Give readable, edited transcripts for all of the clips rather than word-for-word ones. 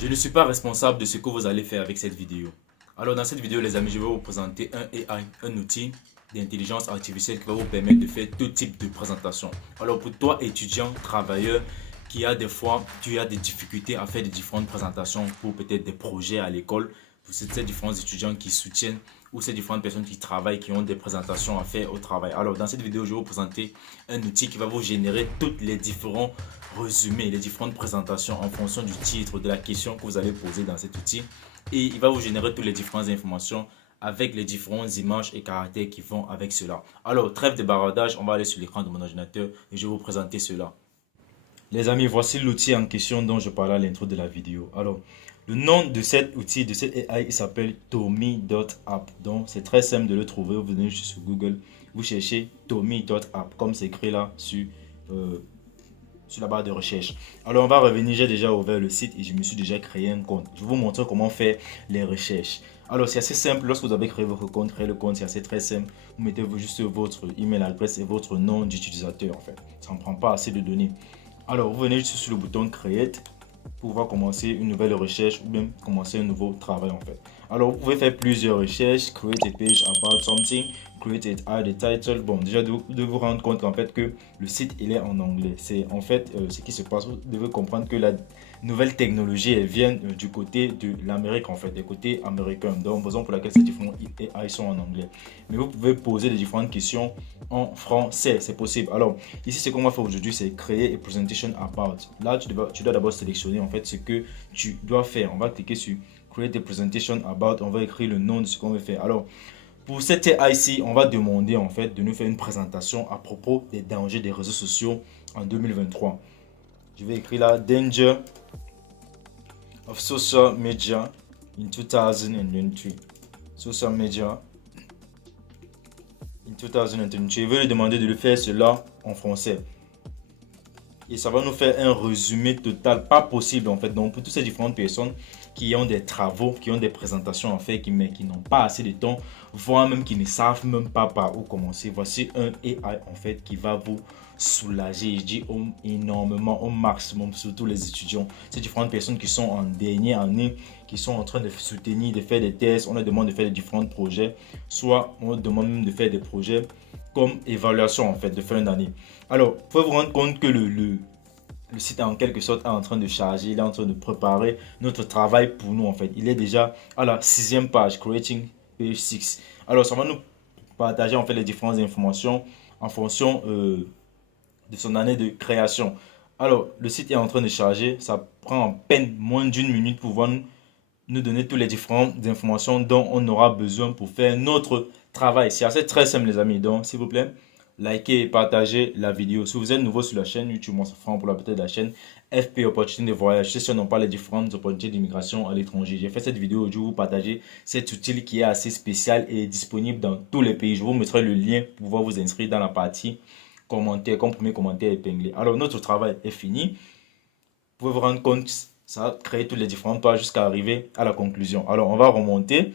Je ne suis pas responsable de ce que vous allez faire avec cette vidéo. Alors dans cette vidéo les amis, je vais vous présenter un AI, un outil d'intelligence artificielle qui va vous permettre de faire tout type de présentation. Alors pour toi étudiant, travailleur, qui a des fois, tu as des difficultés à faire des différentes présentations pour peut-être des projets à l'école, pour ces différents étudiants qui soutiennent ou ces différentes personnes qui travaillent, qui ont des présentations à faire au travail. Alors dans cette vidéo, je vais vous présenter un outil qui va vous générer toutes les différents résumés, les différentes présentations en fonction du titre, de la question que vous allez poser dans cet outil. Et il va vous générer toutes les différentes informations avec les différentes images et caractères qui vont avec cela. Alors, trêve de bavardage, on va aller sur l'écran de mon ordinateur et je vais vous présenter cela. Les amis, voici l'outil en question dont je parlais à l'intro de la vidéo. Alors, le nom de cet outil, de cet AI, il s'appelle Tommy.app. Donc, c'est très simple de le trouver. Vous venez juste sur Google, vous cherchez Tommy.app, comme c'est écrit là sur la barre de recherche. Alors, on va revenir. J'ai déjà ouvert le site et je me suis déjà créé un compte. Je vais vous montrer comment faire les recherches. Alors, c'est assez simple. Lorsque vous avez créé votre compte, créer le compte, c'est assez très simple. Vous mettez juste votre email adresse et votre nom d'utilisateur, en fait. Ça ne prend pas assez de données. Alors, vous venez juste sur le bouton Create pour pouvoir commencer une nouvelle recherche ou même commencer un nouveau travail en fait. Alors, vous pouvez faire plusieurs recherches, create a page about something, create it, add a title. Bon, déjà de vous rendre compte en fait que le site il est en anglais. C'est en fait ce qui se passe. Vous devez comprendre que la nouvelle technologie elle vient du côté de l'Amérique en fait, des côtés américains. Donc, raison pour laquelle ces différents AI sont en anglais. Mais vous pouvez poser des différentes questions en français, c'est possible. Alors, ici, ce qu'on va faire aujourd'hui, c'est créer a presentation about. Là, tu dois d'abord sélectionner en fait ce que tu dois faire. On va cliquer sur create a presentation about. On va écrire le nom de ce qu'on veut faire. Alors, pour cette ici, on va demander en fait de nous faire une présentation à propos des dangers des réseaux sociaux en 2023. Je vais écrire là Danger of Social Media in 2023. Social Media in 2023. Je vais lui demander de le faire cela en français. Et ça va nous faire un résumé total, pas possible en fait. Donc pour toutes ces différentes personnes qui ont des travaux, qui ont des présentations à faire, mais qui n'ont pas assez de temps, voire même qui ne savent même pas par où commencer, voici un AI en fait qui va vous soulager. Je dis énormément, au maximum, surtout les étudiants. Ces différentes personnes qui sont en dernière année, qui sont en train de soutenir, de faire des tests, on leur demande de faire des différents projets, soit on leur demande même de faire des projets comme évaluation en fait de fin d'année. Alors, vous pouvez vous rendre compte que le site est en quelque sorte en train de charger, il est en train de préparer notre travail pour nous en fait. Il est déjà à la 6e page, Creating Page 6. Alors, ça va nous partager en fait les différentes informations en fonction de son année de création. Alors, le site est en train de charger, ça prend en peine moins d'une minute pour pouvoir nous donner toutes les différentes informations dont on aura besoin pour faire notre travail. C'est assez très simple les amis. Donc s'il vous plaît, likez et partagez la vidéo. Si vous êtes nouveau sur la chaîne YouTube, on se prend pour la peut-être de la chaîne FP Opportunité de Voyage. Si on n'en parle les différentes opportunités d'immigration à l'étranger. J'ai fait cette vidéo aujourd'hui pour vous partager cet outil qui est assez spécial et disponible dans tous les pays. Je vous mettrai le lien pour pouvoir vous inscrire dans la partie commentaire, comme premier commentaire épinglé. Alors notre travail est fini. Vous pouvez vous rendre compte, ça a créé toutes les différentes pages jusqu'à arriver à la conclusion. Alors, on va remonter.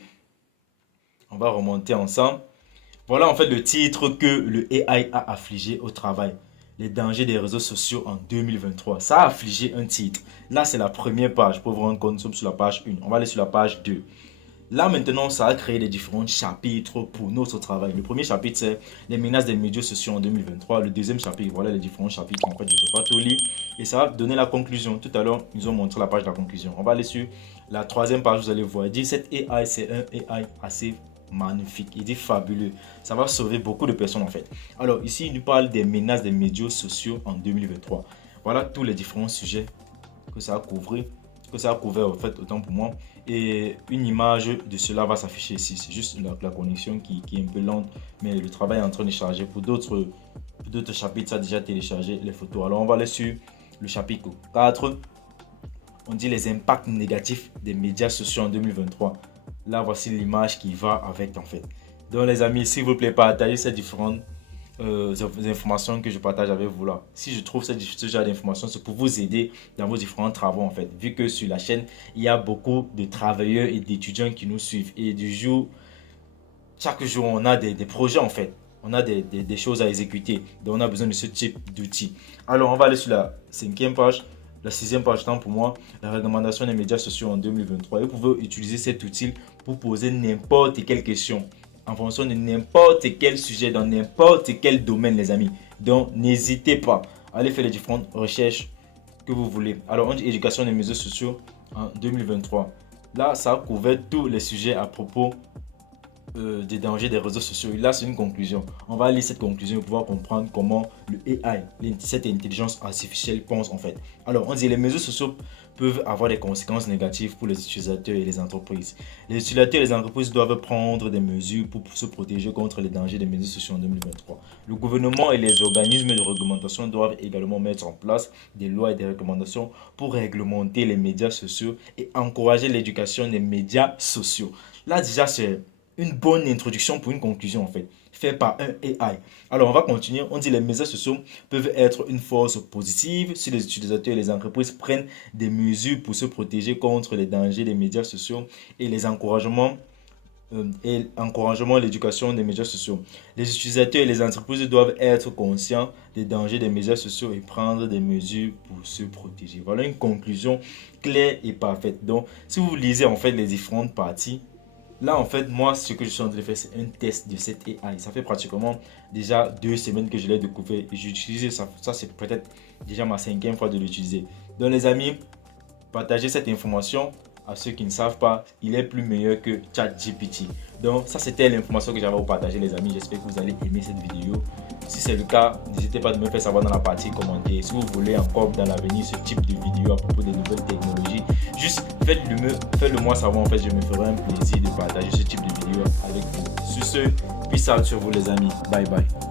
On va remonter ensemble. Voilà en fait le titre que le AI a affligé au travail. Les dangers des réseaux sociaux en 2023. Ça a affligé un titre. Là, c'est la première page. Pour vous rendre compte, nous sommes sur la page 1. On va aller sur la page 2. Là maintenant, ça a créé des différents chapitres pour notre travail. Le premier chapitre, c'est les menaces des médias sociaux en 2023. Le deuxième chapitre, voilà les différents chapitres. En fait, je ne peux pas tout lire. Et ça va donner la conclusion. Tout à l'heure, ils ont montré la page de la conclusion. On va aller sur la troisième page, vous allez voir. Il dit, cette AI, c'est un AI assez magnifique. Il dit fabuleux. Ça va sauver beaucoup de personnes en fait. Alors ici, il nous parle des menaces des médias sociaux en 2023. Voilà tous les différents sujets que ça a couvert en fait autant pour moi, et une image de cela va s'afficher ici. C'est juste la connexion qui est un peu lente, mais le travail est en train de charger. Pour d'autres chapitres, ça a déjà téléchargé les photos. Alors on va aller sur le chapitre 4. On dit les impacts négatifs des médias sociaux en 2023. Là voici l'image qui va avec en fait. Donc les amis, s'il vous plaît, partagez ces différentes informations que je partage avec vous là. Si je trouve ce genre d'informations, c'est pour vous aider dans vos différents travaux en fait. Vu que sur la chaîne, il y a beaucoup de travailleurs et d'étudiants qui nous suivent. Et chaque jour, on a des projets en fait. On a des choses à exécuter. Donc, on a besoin de ce type d'outils. Alors, on va aller sur la 5e page. La 6e page, tant pour moi, la réglementation des médias sociaux en 2023. Vous pouvez utiliser cet outil pour poser n'importe quelle question en fonction de n'importe quel sujet, dans n'importe quel domaine, les amis. Donc, n'hésitez pas à aller faire les différentes recherches que vous voulez. Alors, on dit éducation des médias sociaux en 2023. Là, ça a couvert tous les sujets à propos des dangers des réseaux sociaux. Et là, c'est une conclusion. On va lire cette conclusion pour pouvoir comprendre comment le AI, cette intelligence artificielle, pense en fait. Alors, on dit les réseaux sociaux peuvent avoir des conséquences négatives pour les utilisateurs et les entreprises. Les utilisateurs et les entreprises doivent prendre des mesures pour se protéger contre les dangers des médias sociaux en 2023. Le gouvernement et les organismes de réglementation doivent également mettre en place des lois et des recommandations pour réglementer les médias sociaux et encourager l'éducation des médias sociaux. Là, déjà, c'est une bonne introduction pour une conclusion en fait, faite par un AI. Alors on va continuer, on dit les médias sociaux peuvent être une force positive si les utilisateurs et les entreprises prennent des mesures pour se protéger contre les dangers des médias sociaux et les encouragements l'éducation des médias sociaux. Les utilisateurs et les entreprises doivent être conscients des dangers des médias sociaux et prendre des mesures pour se protéger. Voilà une conclusion claire et parfaite. Donc si vous lisez en fait les différentes parties, là, en fait, moi, ce que je suis en train de faire, c'est un test de cette AI. Ça fait pratiquement déjà 2 semaines que je l'ai découvert et j'utilise ça. Ça, c'est peut-être déjà ma 5e fois de l'utiliser. Donc, les amis, partagez cette information à ceux qui ne savent pas. Il est plus meilleur que ChatGPT. Donc, ça, c'était l'information que j'avais à vous partager, les amis. J'espère que vous allez aimer cette vidéo. Si c'est le cas, n'hésitez pas à me faire savoir dans la partie commentaires. Si vous voulez encore dans l'avenir ce type de vidéo à propos des nouvelles technologies, juste faites-le moi savoir. En fait, je me ferai un plaisir de partager ce type de vidéo avec vous. Sur ce, peace out sur vous les amis. Bye bye.